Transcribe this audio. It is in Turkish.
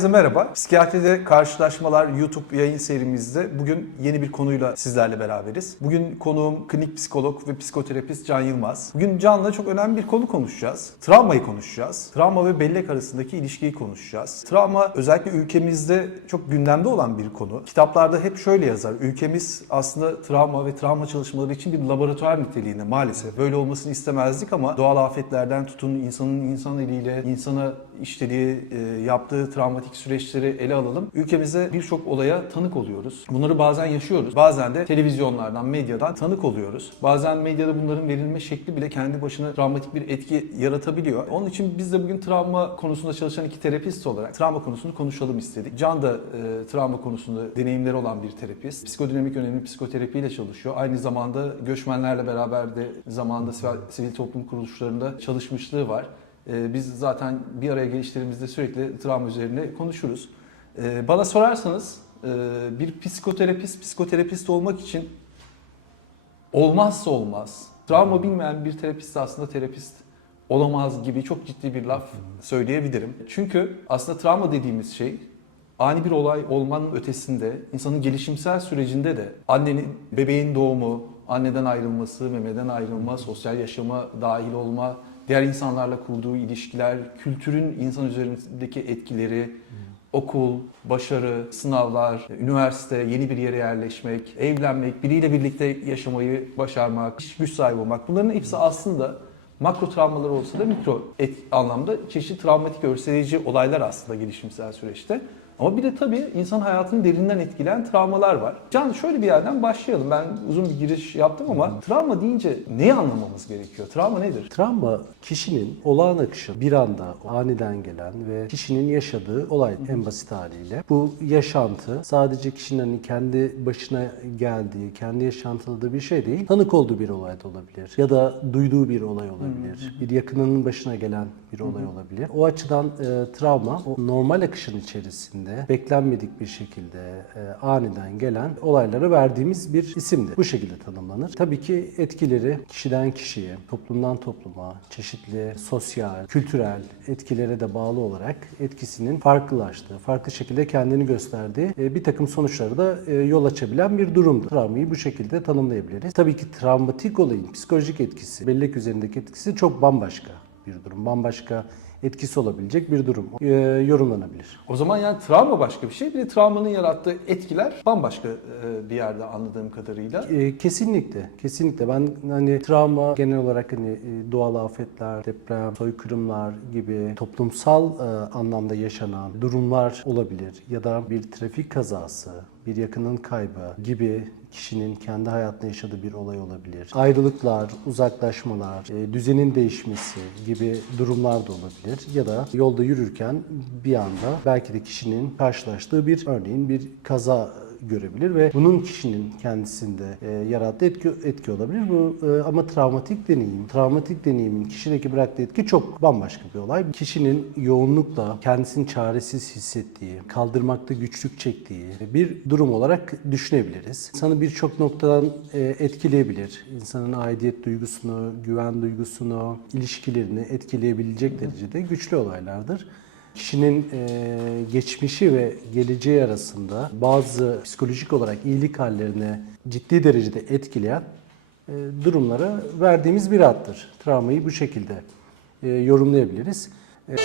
Herkese merhaba. Psikiyatride karşılaşmalar YouTube yayın serimizde bugün yeni bir konuyla sizlerle beraberiz. Bugün konuğum klinik psikolog ve psikoterapist Can Yılmaz. Bugün Can'la çok önemli bir konu konuşacağız. Travmayı konuşacağız. Travma ve bellek arasındaki ilişkiyi konuşacağız. Travma özellikle ülkemizde çok gündemde olan bir konu. Kitaplarda hep şöyle yazar. Ülkemiz aslında travma ve travma çalışmaları için bir laboratuvar niteliğinde maalesef. Böyle olmasını istemezdik ama doğal afetlerden tutun insanın insan eliyle insana işlediği, e, yaptığı travmatik süreçleri ele alalım. Ülkemizde birçok olaya tanık oluyoruz. Bunları bazen yaşıyoruz. Bazen de televizyonlardan, medyadan tanık oluyoruz. Bazen medyada bunların verilme şekli bile kendi başına travmatik bir etki yaratabiliyor. Onun için biz de bugün travma konusunda çalışan iki terapist olarak travma konusunu konuşalım istedik. Can da e, travma konusunda deneyimleri olan bir terapist. Psikodinamik önemli psikoterapiyle çalışıyor. Aynı zamanda göçmenlerle beraber de zamanında sivil, sivil toplum kuruluşlarında çalışmışlığı var. Ee, Biz zaten bir araya gelişlerimizde sürekli travma üzerine konuşuruz. Ee, Bana sorarsanız e, bir psikoterapist, psikoterapist olmak için olmazsa olmaz. Travma bilmeyen bir terapist aslında terapist olamaz gibi çok ciddi bir laf söyleyebilirim. Çünkü aslında travma dediğimiz şey ani bir olay olmanın ötesinde insanın gelişimsel sürecinde de annenin bebeğin doğumu, anneden ayrılması, memeden ayrılma, sosyal yaşama dahil olma, diğer insanlarla kurduğu ilişkiler, kültürün insan üzerindeki etkileri, okul, başarı, sınavlar, üniversite, yeni bir yere yerleşmek, evlenmek, biriyle birlikte yaşamayı başarmak, iş güç sahibi olmak bunların hepsi aslında makro travmalar olsa da mikro et anlamda çeşitli travmatik gösterici olaylar aslında gelişimsel süreçte. Ama bir de tabii insan hayatını derinden etkileyen travmalar var. Can şöyle bir yerden başlayalım. Ben uzun bir giriş yaptım ama travma deyince neyi anlamamız gerekiyor? Travma nedir? Travma kişinin olağan akışı bir anda aniden gelen ve kişinin yaşadığı olay en basit haliyle. Bu yaşantı sadece kişinin hani kendi başına geldiği, kendi yaşantıladığı bir şey değil. Tanık olduğu bir olay da olabilir. Ya da duyduğu bir olay olabilir. Bir yakınının başına gelen bir olay olabilir. O açıdan e, travma o normal akışın içerisinde beklenmedik bir şekilde e, aniden gelen olaylara verdiğimiz bir isimdir. Bu şekilde tanımlanır. Tabii ki etkileri kişiden kişiye, toplumdan topluma, çeşitli sosyal, kültürel etkilere de bağlı olarak etkisinin farklılaştığı, farklı şekilde kendini gösterdiği e, bir takım sonuçları da e, yol açabilen bir durumdur. Travmayı bu şekilde tanımlayabiliriz. Tabii ki travmatik olayın psikolojik etkisi, bellek üzerindeki etkisi çok bambaşka bir durum. Bambaşka etkisi olabilecek bir durum e, yorumlanabilir. O zaman yani travma başka bir şey. Bir de travmanın yarattığı etkiler bambaşka e, bir yerde anladığım kadarıyla. E, kesinlikle, kesinlikle. Ben hani travma genel olarak hani e, doğal afetler, deprem, soykırımlar gibi toplumsal e, anlamda yaşanan durumlar olabilir ya da bir trafik kazası, bir yakının kaybı gibi kişinin kendi hayatında yaşadığı bir olay olabilir. Ayrılıklar, uzaklaşmalar, e, düzenin değişmesi gibi durumlar da olabilir. Ya da yolda yürürken bir anda belki de kişinin karşılaştığı bir örneğin bir kaza görebilir ve bunun kişinin kendisinde e, yarattığı etki, etki olabilir. Bu e, ama travmatik deneyim, travmatik deneyimin kişideki bıraktığı etki çok bambaşka bir olay. Kişinin yoğunlukla kendisini çaresiz hissettiği, kaldırmakta güçlük çektiği bir durum olarak düşünebiliriz. İnsanı birçok noktadan e, etkileyebilir. İnsanın aidiyet duygusunu, güven duygusunu, ilişkilerini etkileyebilecek derecede güçlü olaylardır. Kişinin e, geçmişi ve geleceği arasında bazı psikolojik olarak iyilik hallerine ciddi derecede etkileyen e, durumlara verdiğimiz bir addır. Travmayı bu şekilde e, yorumlayabiliriz. E,